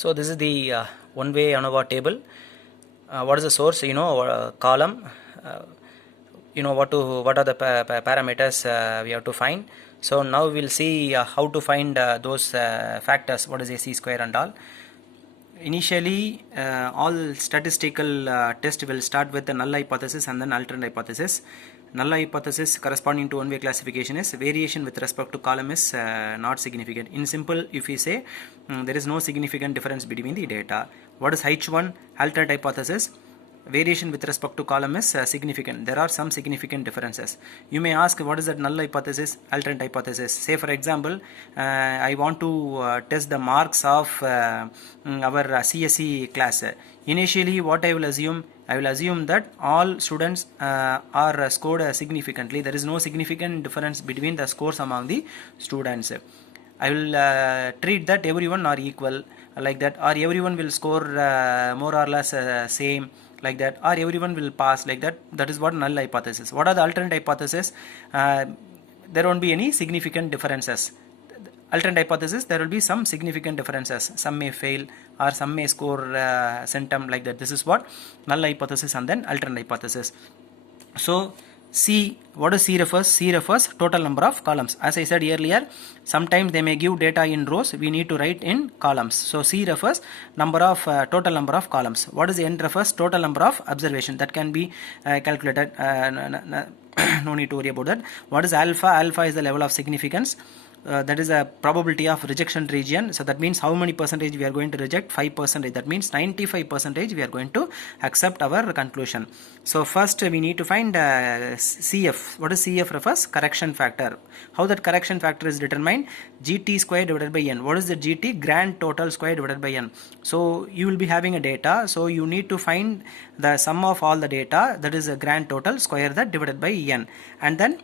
So this is the one-way ANOVA table. What is the source? Column. What are the parameters we have to find. So now we'll see how to find those factors. What is AC square and all. Initially, all statistical tests will start with the null hypothesis and then alternate hypothesis. Null hypothesis corresponding to one-way classification is variation with respect to column is not significant. In simple, if we say there is no significant difference between the data. What is H1? Alternate hypothesis. Variation with respect to column is significant. There are some significant differences. You may ask, what is that null hypothesis, alternate hypothesis? Say for example, I want to test the marks of our CSE class. Initially, what I will assume? I will assume that all students are scored significantly. There is no significant difference between the scores among the students. I will treat that everyone are equal, like that, or everyone will score more or less same, like that, or everyone will pass, like that. That is what null hypothesis. What are the alternate hypothesis? There won't be any significant differences. Alternate hypothesis, there will be some significant differences. Some may fail or some may score centum, like that. This is what null hypothesis and then alternate hypothesis. So C, what does C refers? C refers total number of columns. As I said earlier, sometimes they may give data in rows, we need to write in columns. So C refers number of total number of columns. What is N refers? Total number of observation. That can be calculated. No need to worry about that. What is alpha? Alpha is the level of significance. That is a probability of rejection region. So that means how many percentage we are going to reject? 5%. That means 95% we are going to accept our conclusion. So first we need to find CF. What is CF refers? Correction factor. How that correction factor is determined? GT square divided by N. What is the GT? Grand total square divided by N. So you will be having a data. So you need to find the sum of all the data. That is a grand total square that divided by N. And then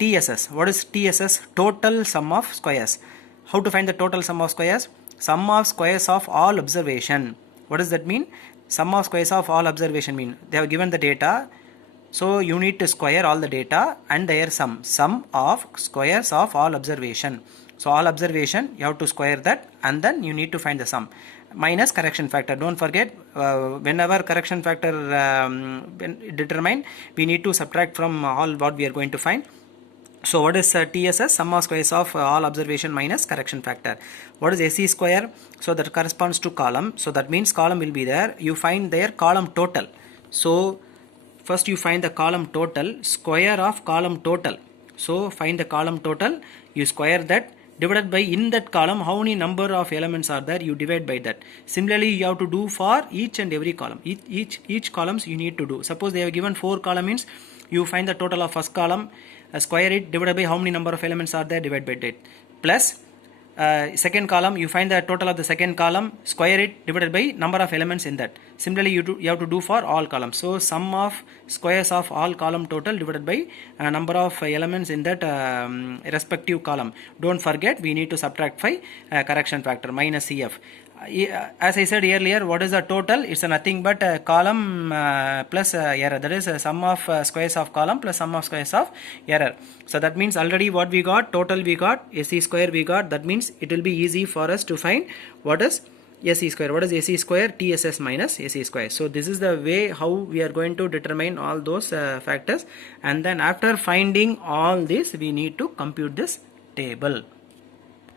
TSS. What is TSS? Total sum of squares. How to find the total sum of squares? Sum of squares of all observation. What does that mean? Sum of squares of all observation mean they have given the data, so you need to square all the data and their sum. Sum of squares of all observation. So all observation you have to square that and then you need to find the sum. Minus correction factor. Don't forget, whenever correction factor determined, we need to subtract from all what we are going to find. So what is TSS? Sum of squares of all observation minus correction factor. What is SE square? So that corresponds to column. So that means column will be there. You find their column total. So first you find the column total, square of column total. So find the column total, you square that, divided by in that column how many number of elements are there, you divide by that. Similarly you have to do for each and every column. Each columns you need to do. Suppose they have given 4 columns, means you find the total of first column, square it, divided by how many number of elements are there, divide by that, plus second column, you find the total of the second column, square it, divided by number of elements in that. Similarly you have to do for all columns. So sum of squares of all column total divided by number of elements in that respective column. Don't forget, we need to subtract by correction factor minus CF. As I said earlier, what is the total? It's nothing but column plus error. That is sum of squares of column plus sum of squares of error. So that means already what we got, total we got, SE square we got. That means it will be easy for us to find what is SE square. What is SE square? TSS minus SE square. So this is the way how we are going to determine all those factors. And then after finding all this, we need to compute this table.